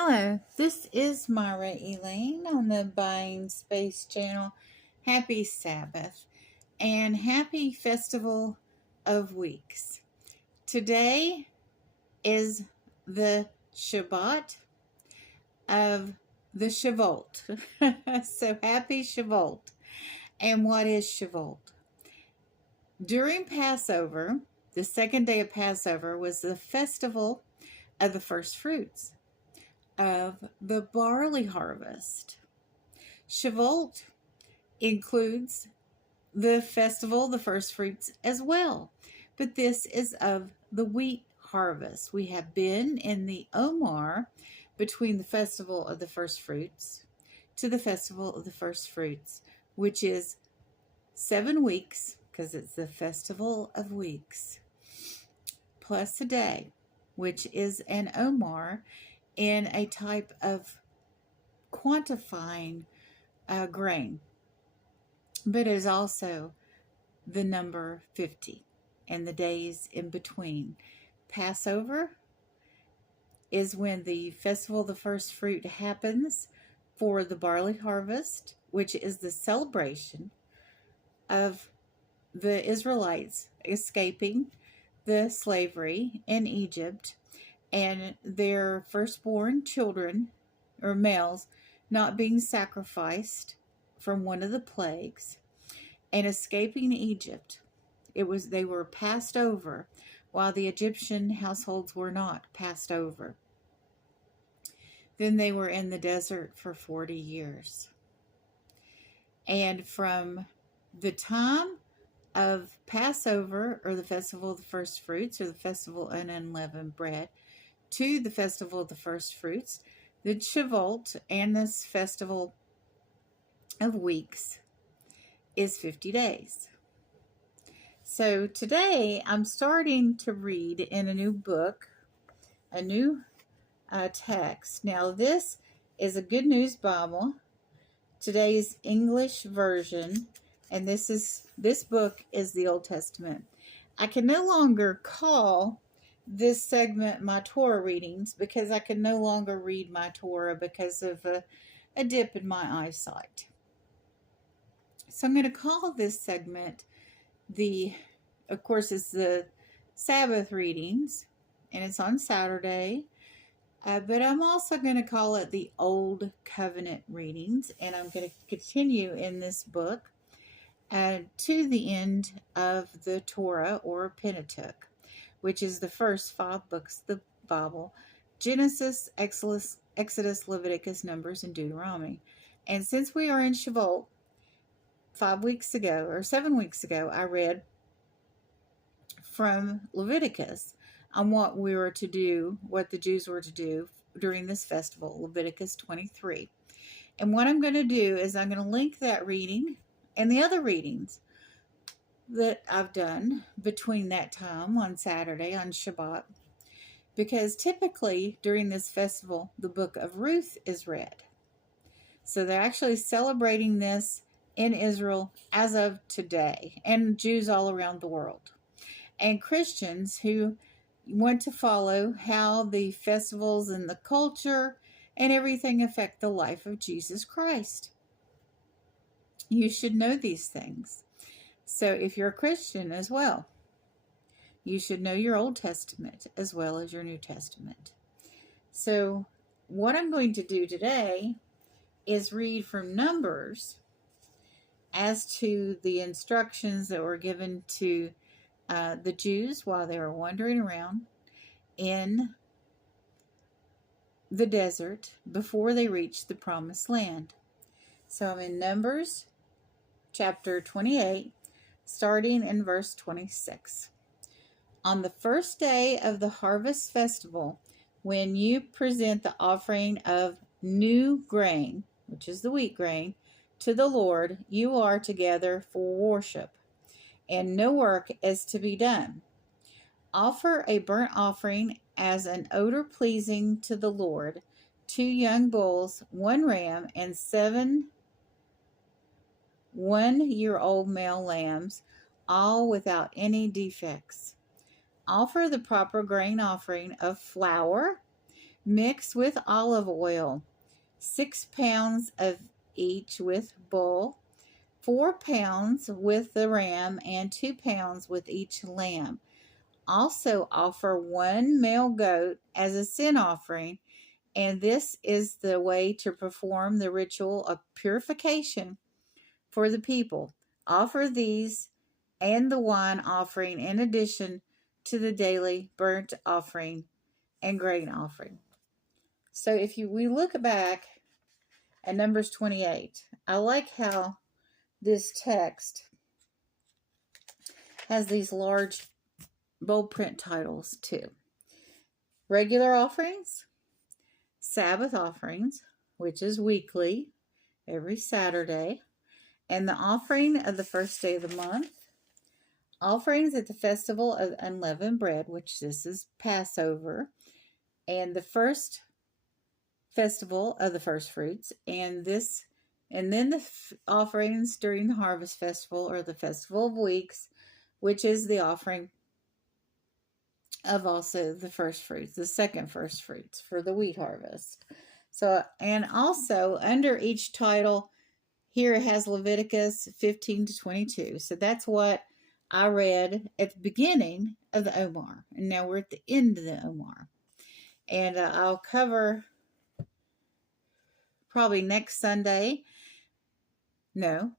Hello, this is Myra Elaine on the Buying Space channel. Happy Sabbath and happy Festival of Weeks. Today is the Shabbat of the Shavuot. So happy Shavuot. And what is Shavuot? During Passover, the second day of Passover was the festival of the first fruits of the barley harvest. Shavuot includes the festival, the first fruits as well, but this is of the wheat harvest. We have been in the Omar between the festival of the first fruits to the festival of the first fruits, which is 7 weeks, because it's the festival of weeks, plus a day, which is an Omar in a type of quantifying grain, but it is also the number 50 and the days in between. Passover is when the festival of the first fruit happens for the barley harvest, which is the celebration of the Israelites escaping the slavery in Egypt and their firstborn children or males not being sacrificed from one of the plagues and escaping Egypt. They were passed over while the Egyptian households were not passed over. Then they were in the desert for 40 years. And from the time of Passover, or the festival of the first fruits, or the festival of unleavened bread, to the festival of the first fruits, the Shavuot, and this festival of weeks is 50 days. So today I'm starting to read in a new book, a new text. Now this is a Good News Bible, today's English version, and this book is the Old Testament. I can no longer call this segment my Torah readings because I can no longer read my Torah because of a dip in my eyesight. So I'm going to call this segment of course, it's the Sabbath readings, and it's on Saturday, but I'm also going to call it the Old Covenant readings, and I'm going to continue in this book to the end of the Torah or Pentateuch, which is the first 5 books of the Bible: Genesis, Exodus, Leviticus, Numbers, and Deuteronomy. And since we are in Shavuot, 7 weeks ago, I read from Leviticus on what the Jews were to do during this festival, Leviticus 23. And what I'm going to do is I'm going to link that reading and the other readings that I've done between that time on Saturday, on Shabbat, because typically during this festival, the book of Ruth is read. So they're actually celebrating this in Israel as of today, and Jews all around the world, and Christians who want to follow how the festivals and the culture and everything affect the life of Jesus Christ. You should know these things. So if you're a Christian as well, you should know your Old Testament as well as your New Testament. So what I'm going to do today is read from Numbers as to the instructions that were given to the Jews while they were wandering around in the desert before they reached the promised land. So I'm in Numbers chapter 28, starting in verse 26. On the first day of the harvest festival, when you present the offering of new grain, which is the wheat grain, to the Lord, you are together for worship, and no work is to be done. Offer a burnt offering as an odor pleasing to the Lord, 2 young bulls, 1 ram, and 7 one-year-old male lambs, all without any defects. Offer the proper grain offering of flour mix with olive oil, 6 pounds of each with bull, 4 pounds with the ram, and 2 pounds with each lamb. Also offer 1 male goat as a sin offering, and this is the way to perform the ritual of purification for the people. Offer these and the wine offering in addition to the daily burnt offering and grain offering. So if we look back at Numbers 28, I like how this text has these large bold print titles too. Regular offerings, Sabbath offerings, which is weekly, every Saturday, and the offering of the first day of the month, offerings at the festival of unleavened bread, which this is Passover, and the first festival of the first fruits, and then the offerings during the harvest festival or the festival of weeks, which is the offering of also the first fruits, the second first fruits for the wheat harvest. So, and also under each title here it has Leviticus 15 to 22. So that's what I read at the beginning of the Omar, and now we're at the end of the Omar. And I'll cover probably next Sunday. No,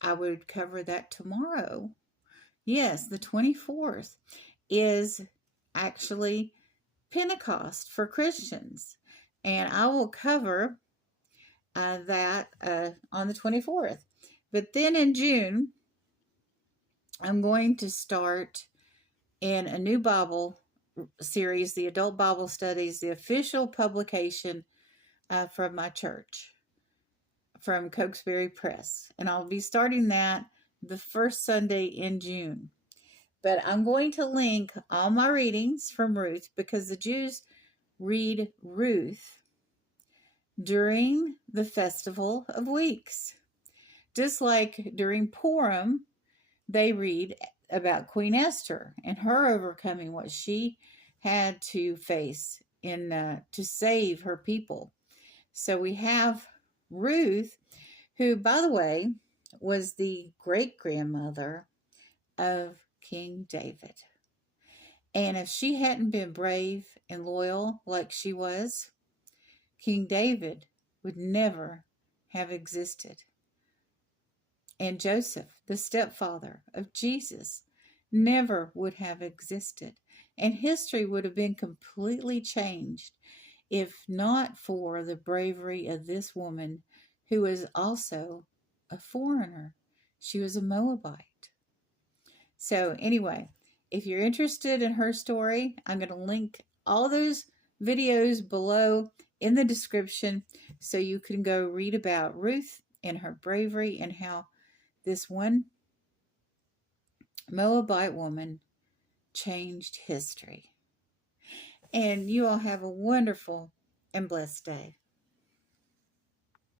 I would cover that tomorrow. Yes, the 24th is actually Pentecost for Christians. And I will cover that on the 24th. But then in June, I'm going to start in a new Bible series, the Adult Bible Studies, the official publication from my church, from Cokesbury Press. And I'll be starting that the first Sunday in June. But I'm going to link all my readings from Ruth because the Jews read Ruth during the Festival of Weeks. Just like during Purim, they read about Queen Esther and her overcoming what she had to face to save her people. So we have Ruth, who, by the way, was the great-grandmother of King David. And if she hadn't been brave and loyal like she was, King David would never have existed. And Joseph, the stepfather of Jesus, never would have existed. And history would have been completely changed if not for the bravery of this woman who was also a foreigner. She was a Moabite. So anyway, if you're interested in her story, I'm going to link all those videos below in the description so you can go read about Ruth and her bravery and how this one Moabite woman changed history. And you all have a wonderful and blessed day.